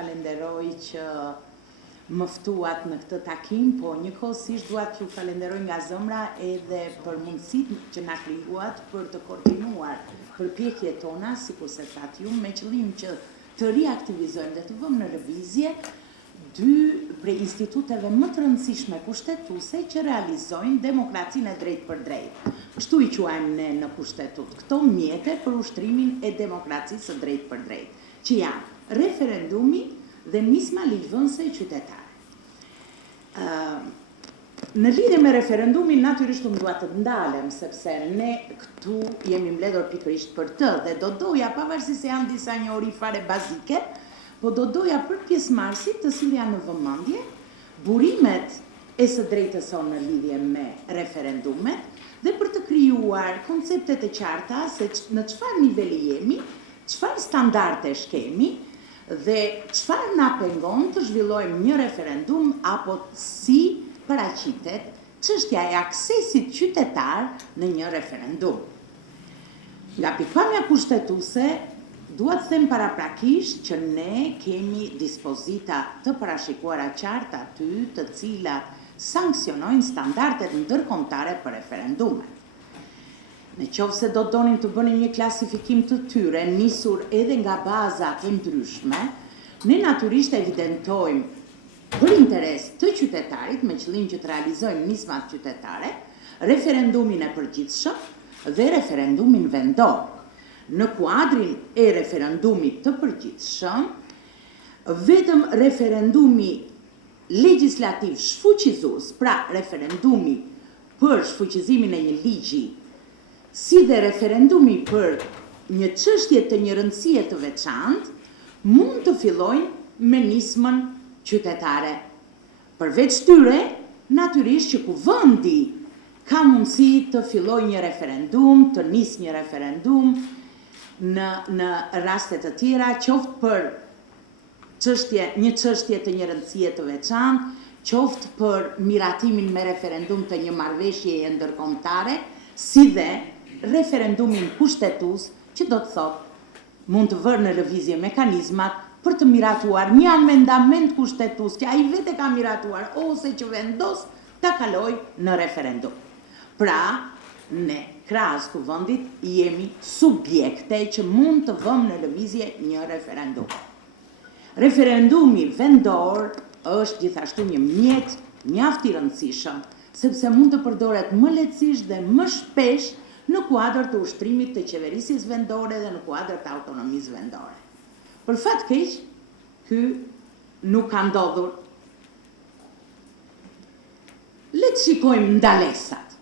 falenderoj që më ftuat në këtë takim, po njëkohësisht dua t'ju falenderoj nga zemra edhe për mundësitë që na krijuat për të koordinuar përpjekjet tona, sikurse thatë ju, me qëllim që të riaktivizojmë dhe të vëmë në lëvizje dy prej instituteve më të rëndësishme kushtetuese që realizojnë demokracinë e drejtë për drejtë. Kështu i quajmë ne në kushtetut këto mjete për ushtrimin e demokracisë së drejtë për drejtë, që janë referendumi dhe nisma ligjvënëse qytetare. Në lidhje me referendumin, natyrisht unë dua të ndalem, sepse ne këtu jemi mbledhur pikërisht për të, dhe do doja, pavarësisht se janë disa njohuri fare bazike, po do doja për pjesëmarrësit të silja në vëmendje burimet e së drejtës sonë në lidhje me referendumet dhe për të krijuar konceptet e qarta se në çfarë niveli jemi, çfarë standardesh kemi dhe çfarë na pengon të zhvillojmë një referendum apo si paraqitet çështja e aksesit qytetar në një referendum. Nga pikpamja kushtetuese, dua të them paraprakisht që ne kemi dispozita të parashikuara qarta aty, të cilat sankcionojnë standardet ndërkombëtare për referendumet. Në qoftë se do donin të bënin një klasifikim të tyre, nisur edhe nga baza të ndryshme, ne natyrisht evidentojmë për interes të qytetarit, me qëllim që të realizojmë nismat qytetare, referendumin e përgjithshëm dhe referendumin vendor. Në kuadrin e referendumit të përgjithshëm, vetëm referendumi legislativ shfuqizues, pra referendumi për shfuqizimin e një ligji, si dhe referendumi për një çështje të një rëndësie të veçantë, mund të fillojnë me nismën qytetare. Përveç tyre, natyrisht që ku vendi ka mundësi të fillojë një referendum, të nisë një referendum në raste të tjera, qoftë për një çështje të një rëndësie të veçantë, qoftë për miratimin me referendum të një marrëveshjeje ndërkombëtare, si dhe referendumin kushtetues, që do të thotë mund të vërë në lëvizje mekanizmat për të miratuar një amendament kushtetues që ai vetë ka miratuar ose që vendos ta kaloj në referendum. Pra, ne krahas kuvendit jemi subjekte që mund të vëmë në lëvizje një referendum. Referendumi vendor është gjithashtu një mjet mjaft i rëndësishëm, sepse mund të përdoret më lehtësisht dhe më shpesh në kuadër të ushtrimit të qeverisjes vendore dhe në kuadër të autonomisë vendore. Për fat keq, ky nuk ka ndodhur. Le të shikojmë ndalesat.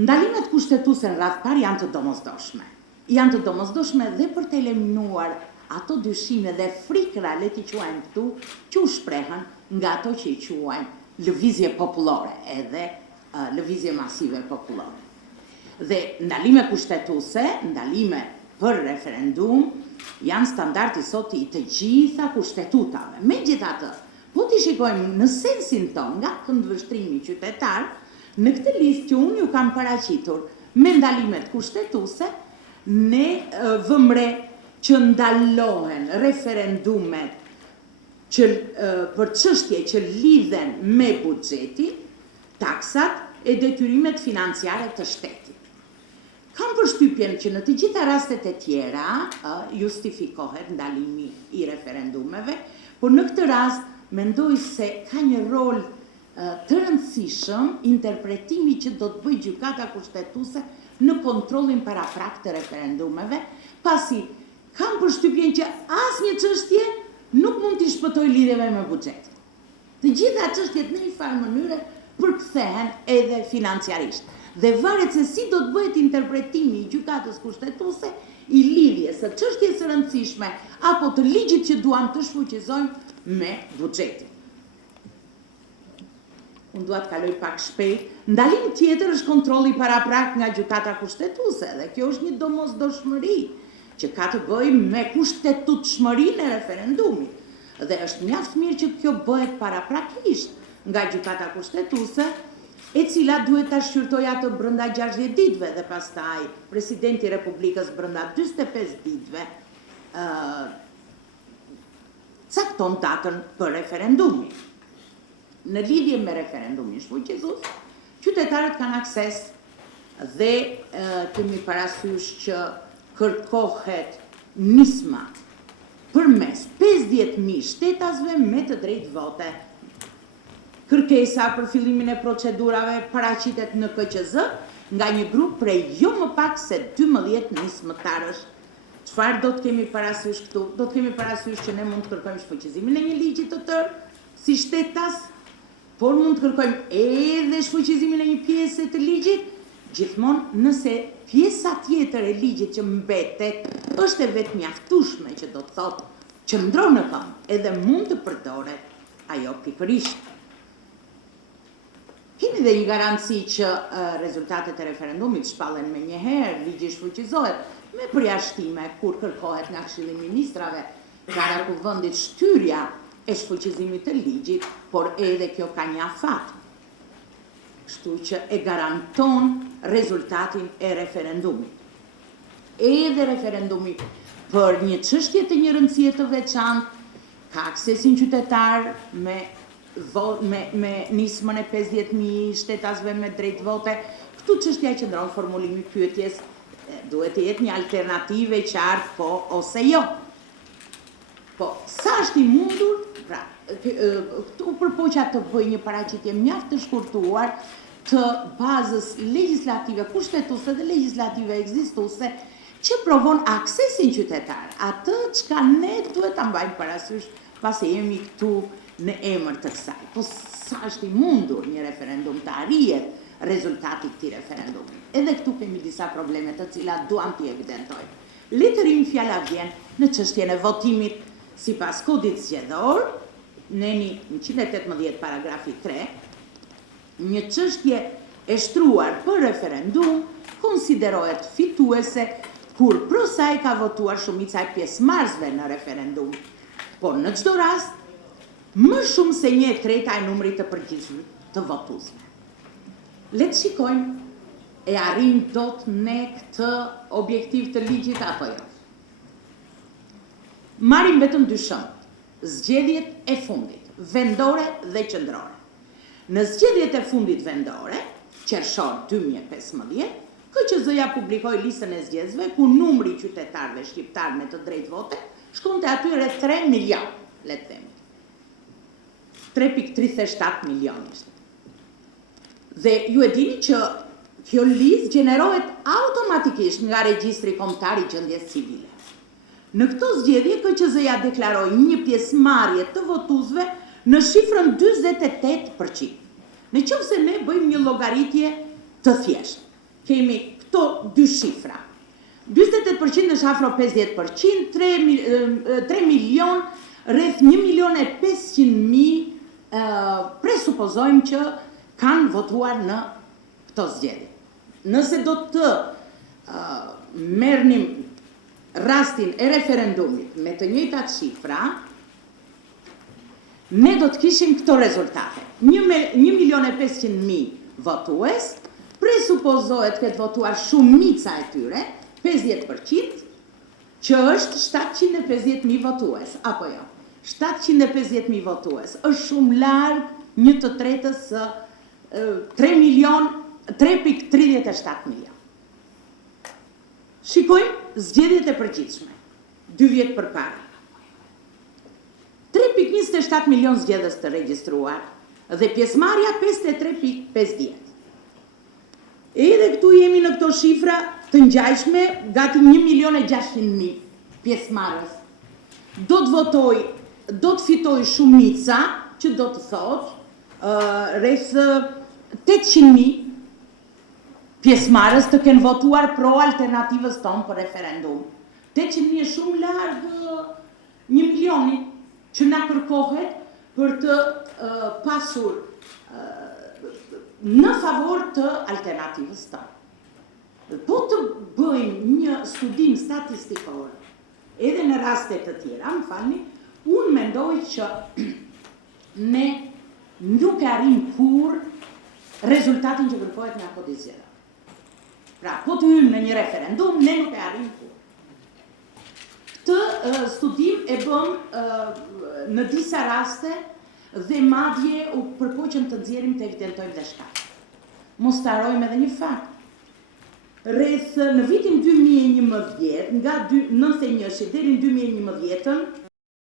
Ndalimet kushtetuese në radhë parë janë të domosdoshme. Janë të domosdoshme dhe për të eliminuar ato dyshime dhe frikra, le t'i quajmë këtu, që u shprehen nga ato që i quajmë lëvizje popullore, edhe lëvizje masive popullore. Dhe ndalime kushtetuese, ndalime për referendum, janë standardi sot i të gjitha kushtetutave. Megjithatë, po t'i shikojmë në sensin ton nga këndvështrimi qytetar, në këtë listë që unë ju kam paraqitur me ndalimet kushtetuese, ne vëmre që ndalohen referendumet për çështje që lidhen me buxhetin, taksat e detyrimet financiare të shtetit. Kam përshtypjen që në të gjitha rastet e tjera justifikohet ndalimi i referendumeve, por në këtë rast mendoj se ka një rol të rëndësishëm interpretimi që do të bëjë gjykata kushtetuese në kontrollin paraprak të referendumeve, pasi kam përshtypjen që asnjë çështje nuk mund t'i shpëtoj lidhjeve me buxhetin. Të gjitha çështjet në një farë mënyre përkthehen edhe financiarisht. Dhe varet se si do të bëhet interpretimi i gjykatës kushtetuese i lidhjes së çështjes së rëndësishme apo të ligjit që duam të shfuqizojmë me buxhetin. Unë dua të kaloj pak shpejt. Ndalim tjetër është kontrolli paraprak nga gjykata kushtetuese, dhe kjo është një domosdoshmëri që ka të bëjë me kushtetutshmërinë e referendumit. Dhe është mjaft mirë që kjo bëhet paraprakisht nga gjykata kushtetuese, e cila duhet ta shqyrtojë atë brenda 60 ditëve dhe pastaj presidenti i Republikës brenda 45 ditëve cakton datën për referendumin. Në lidhje me referendumin shfuqëzues, qytetarët kanë akses dhe kemi parasysh që kërkohet nisma përmes 50.000 shtetasve me të drejtë vote. Kërkesa për fillimin e procedurave paraqitet në KQZ nga një grup prej jo më pak se 12 nismëtarësh. Çfarë do të kemi parasysh këtu? Do të kemi parasysh që ne mund të kërkojmë shfuqizimin e një ligji të tërë si shtetas, por mund të kërkojmë edhe shfuqizimin e një pjese të ligjit, gjithmonë nëse pjesa tjetër e ligjit që mbetet është e vetë mjaftueshme, që do të thotë qëndron në këmbë edhe mund të përdoret ajo pikërisht. Kemi dhe një garanci që rezultatet e referendumit shpallen me njëherë, ligji shfuqizohet me përjashtime kur kërkohet nga Këshilli i Ministrave gara kuvendit shtyrja e shfuqizimit të ligjit, por edhe kjo ka një afat. Kështu që e garanton rezultatin e referendumit. Edhe referendumi për një çështje të një rëndësie të veçantë ka aksesin qytetar me nismën e 50.000 shtetasve me drejt vote. Këtu çështja qëndron formulimi pyetjes, duhet të jetë një alternativë e qartë po ose jo. Po, sa është i mundur, pra, këtu përpoqa të bëj një paraqitje mjaft të shkurtuar të bazës legjislative, kushtetuese dhe legjislative ekzistuese që provon aksesin qytetar, atë çka ne duhet ta mbajmë parasysh pasi jemi këtu në emër të kësaj. Po sa është i mundur një referendum të arrihet rezultati këtij referendumi. Edhe këtu kemi disa probleme të cilat duam t'i evidentojmë. Le të rim fjala vjen në çështjen e votimit sipas kodit zgjedhor, neni 118 paragrafi 3, një çështje e shtruar për referendum konsiderohet fituese kur pro saj ka votuar shumica e pjesëmarrësve në referendum. Por në çdo rast, më shumë se 1/3 e numrit të përgjithshëm të votuesve. Le të shikojmë, e arrim dot ne këtë objektiv të ligjit apo jo? Marrim vetëm dy shembuj. Zgjedhjet e fundit, vendore dhe qendrore. Në zgjedhjet e fundit vendore, qershor 2015, KQZ-ja publikoi listën e zgjedhësve ku numri i qytetarëve shqiptar me të drejtë vote shkonte aty rreth 3 milion, le të themi. 3.37 milion ishte. Dhe ju e dini që kjo listë gjenerohet automatikisht nga regjistri kombëtar i gjendjes civile. Në këto zgjedhje KQZ-ja deklaroi një pjesëmarrje të votuesve në shifrën 48%. Nëse ne bëjmë një llogaritje të thjeshtë, kemi këto dy shifra. 48% është afro 50%, 3 milion, rreth 1.500.000 presupozojmë që kanë votuar në këto zgjedhje. Nëse do të merrnim rastin e referendumit me të njëjtat shifra, ne do të kishim këto rezultate. 1.500.000 votues, presupozohet këtë votuar shumica e tyre, 50%, që është 750.000 votues, apo jo? 750.000 votues është shumë larg 1/3 së 3.37 milion. Shikojmë zgjedhjet e përgjithshme, 2 vjet përpara. 3.27 milion zgjedhës të regjistruar dhe pjesëmarrja 53.50. Edhe këtu jemi në këto shifra të ngjashme, gati 1.600.000 pjesëmarrës. Do të votoj, do të fitoj shumica, që do të thotë rreth 800.000 pjesëmarrës të kenë votuar pro alternativës tonë për referendum. 800.000 është shumë larg 1 milioni që na kërkohet për të pasur në favor të alternativës tonë. Po të bëjmë një studim statistikor, edhe në raste të tjera, më falni, unë mendoj që ne nuk e arrim kur rezultatin që kërkohet nga kodi zgjedhor. Pra, po të hymë në një referendum, ne nuk e arrim kur. Këtë studim e bëm në disa raste dhe madje u përpoqëm të nxjerrim të evidentojmë dhe shkak. Mos të harojmë edhe një fakt. Rreth në vitin 2011, nga 91 deri në 2011,